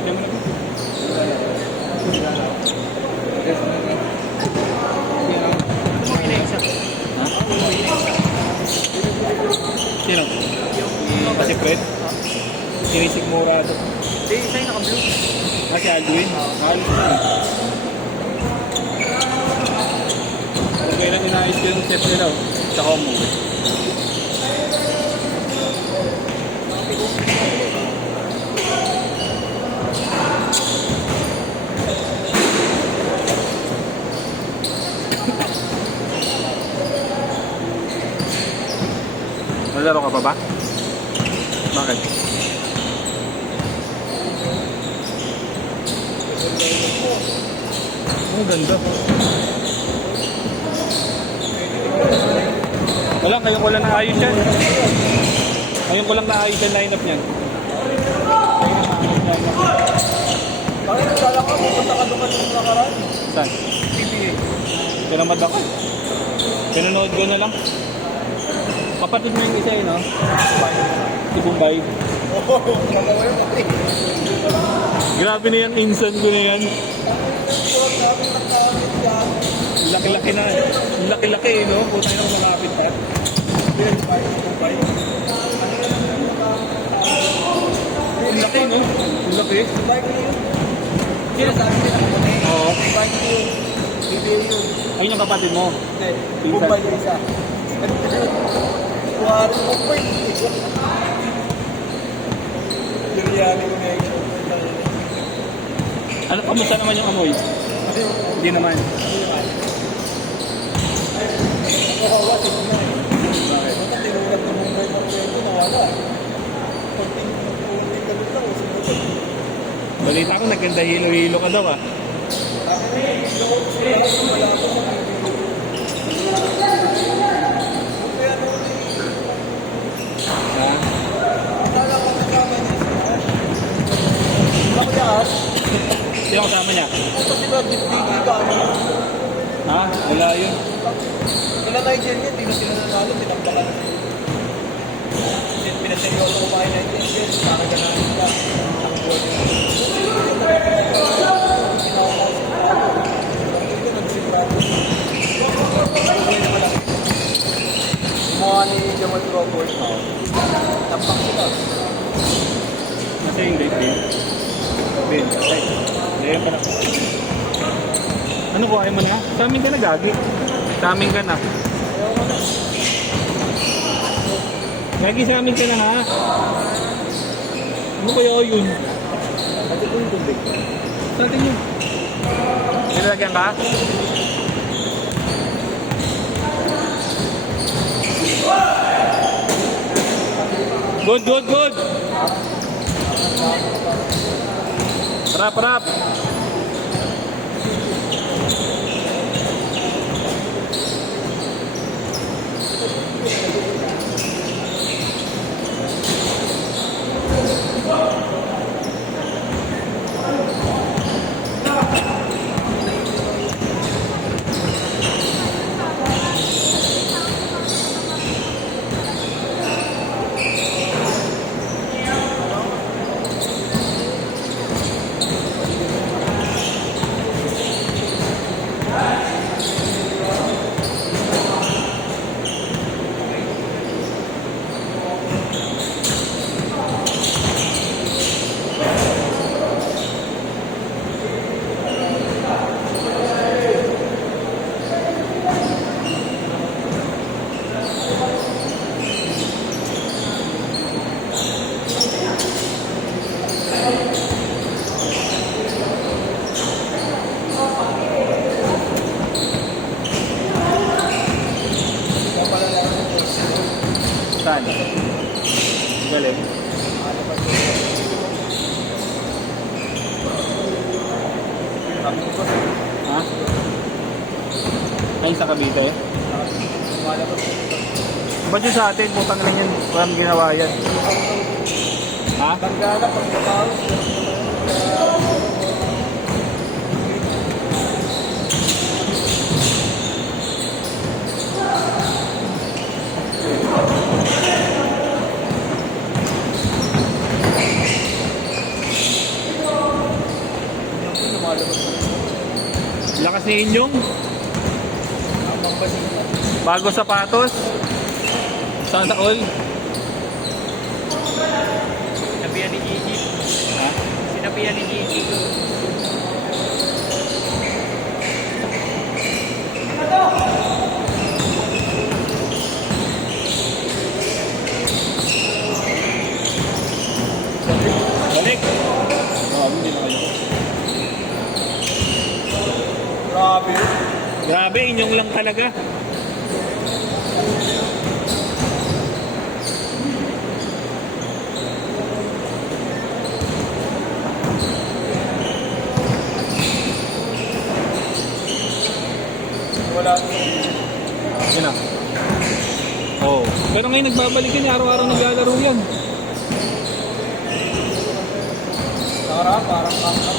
Lagyan mo na. Umuwi na isa. Ha? Umuwi na isa. Sino? Kasi Fred? Sinisigmurado. Hindi, isa yung naka-blue. Si Alduin. Ayos na. Kung kailan inaayos ko yung set nila, tsaka umuwi. Nalaro ka pa ba? Bakit? Ang ganda. Wala, ngayon ko lang naayos yan. Ngayon ko lang naayos yung lineup niyan. Bakit nagkala ka? Pupunta ka doon sa nakaraan. Saan? PBA. Pinamad ako. Pinanood ko na lang. Kapatid mo yung isa no? Si Bombay. Oo, magawa yun. Grabe na yan, insan ko na yan. Laki-laki na. Laki-laki no? Puta na malapit pa. Ang laki no? Ang laki. Sino sabi nila ko na eh? Oo. Bike yun. PBA yun. Ayun yung kapatid mo. Hindi. Bombay yung isa. Kuwari mo pa yun. Biryani connection. Ano, kamusta naman yung amoy? Hindi naman. Nakawa, tignan eh. Bakit? Baka tinulad ng Mumbai pa rin nawala. Kunting ganun lang. Balita ko, nagkanda hilo-hilo ka daw ah. Ha? Sino kasama niya? Ha? Wala yun. Sila Niger niya, di na sila nanalo, pinagbakan na sila. Pinaseryoso ko pa kay Niger, nakagana sila. Gumawa ni Jamal Robert na tampak sila. Nasa yung date din? Ben. Ay. Layan ka na. Ano ko? Ayaw mo na? Sa amin ka na gagi. Sa amin ka na. Gagi sa amin ka na ha. Ano kaya yun? Pati ko yung tubig. Sa atin yun. Nilalagyan ka? Good, good, good. Rap, rap. Saan? Galing. Ha? Ay, sa Cavite? Ba't yun sa atin? Putang na yan. Walang ginawa yan. Ha? Banggana, pagkatapos. Lakas ni Inyong. Ang basita. Bago sapatos. Sana all. Sinabihan ni Gigi. Ha? Sinabihan ni Gigi. Balik. Hindi na kayo. Grabe. Grabe, Inyong lang talaga. Wala. Yun na. Oh. Pero ngayon nagbabalik yun, araw-araw naglalaro yan. Sarap, parang kakak.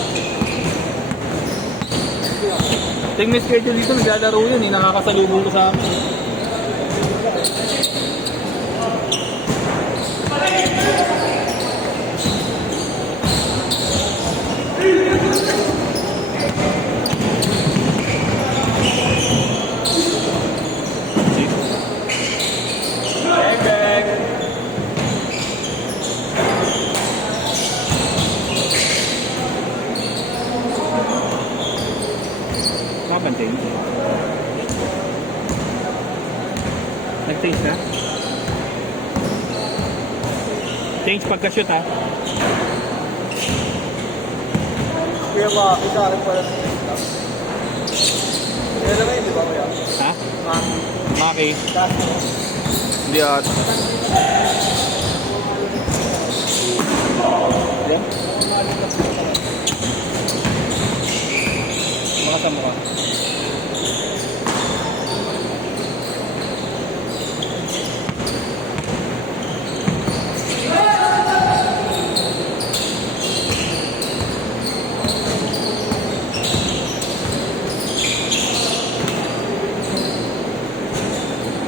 Tingnan yung schedule dito, naglalaro yun eh. Nakakasalubong ko sa amin. Beg. Makapansin. Nag-change na? Change pagka-shoot ha? Kuya ba, isa rin pala sa Insta. Kaya naman yun, di ba kuya? Ha? Maki. Maki? Kaso, Hindi at. Yan? Makasama ka.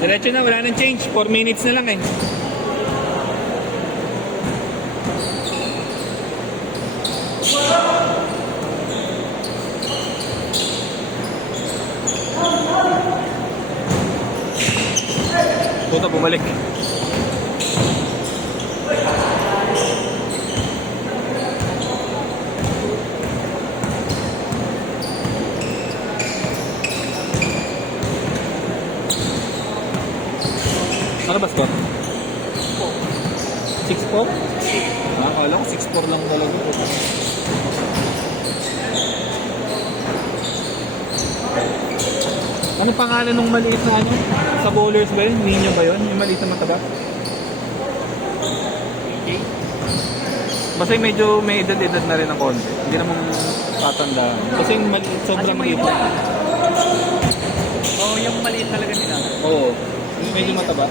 Diretso na, wala nang change. 4 minutes na lang eh. Puta, bumalik. Ano ba score? 6-4? Akala ko 6-4 lang talaga. Ano pangalan ng maliit na ano? Sa bowlers ba yun? Ninyo ba yun? Yung maliit na mataba? Basta yung medyo may edad-edad na rin ng konti. Hindi naman tatandaan. Kasi yung maliit, sobrang maliit. Oo, yung maliit talaga nila. Oo. Medyo mataba.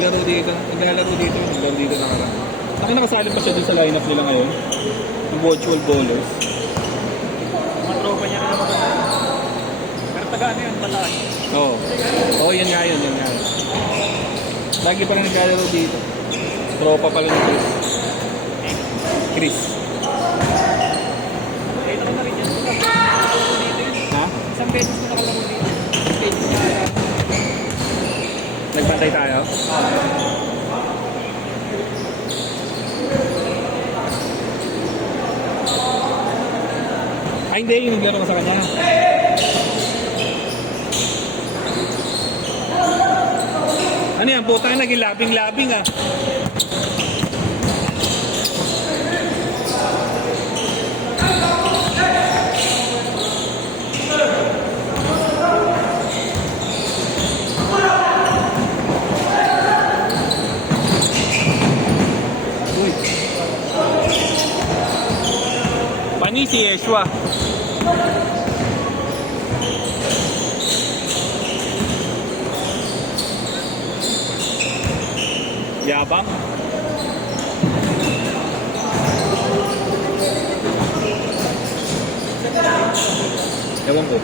Naglalaro dito na karang. Nakasali pa siya dun sa lineup nila ngayon. Yung virtual bowlers. Mga tropa niya na naman. Pero taga-ano yan, Bataan. Oo. Oo, yan nga yun. Lagi pa rin naglalaro dito. Tropa pala ni Chris. Chris. Dito ko na rin yan. Ha? Isang beses ko nakalaro dito. Beses na Nagbantay tayo? Ay, hindi. Yung naglaro ka sa kanya. Ano yan? Puta na, naging labing-labing ah. Uy. Pani si Yeshua. Yabang. Ewan ko.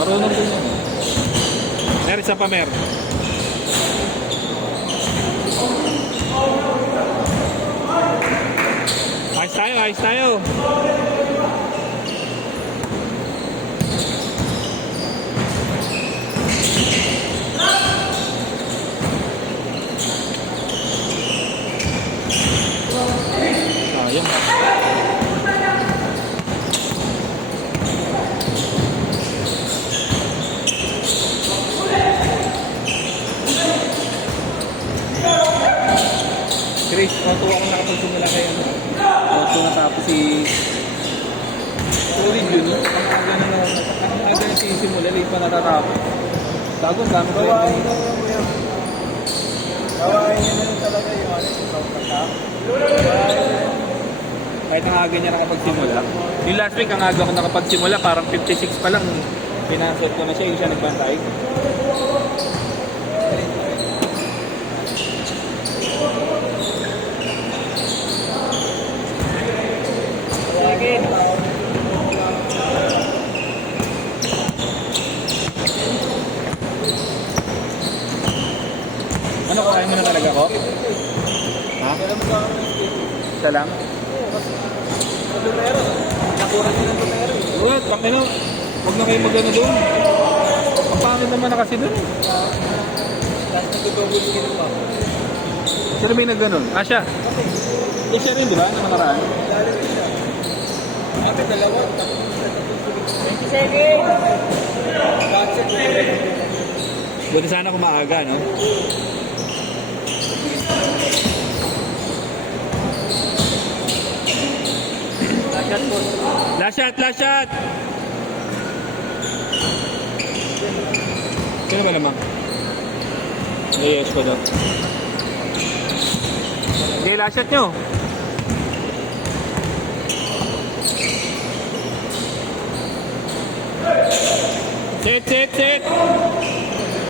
Marunong din yan. Mer, isa pa mer. ayos tayo. Sayang. Chris, natuwa akong nakapagsimula kayo. Auto natapos si... Solid yun, no? Ang aga na sisimula, late pa natatapos. Tago, dami ko yung... Gawain niya na rin talaga yung ano, yung pagkaka. Kahit ang aga niya nakapagsimula. Yung last week, ang aga ko nakapagsimula, parang 56 pa lang. Pinansot ko na siya, yung siya nagbantay. Again. Ano, kukain mo na talaga ko? Ha? Isa lang? Lumero. Nakuha din ng lumero. Uwet, pangino. Huwag na kayo mag-ano doon. Ang pangit naman na kasi doon. Tapos nag-double skin pa. Sino ba yung nag-ganon? Ah, siya. Eh, siya rin, di ba? Nang nakaraan. Lalawin siya. Ate, dalawa. 20 seconds. Backset na yun. Buti sana kung maaga, no? Last shot po. Last shot, last shot! Sino ba naman? Yes ko daw. Okay, last shot nyo. Set, set, set!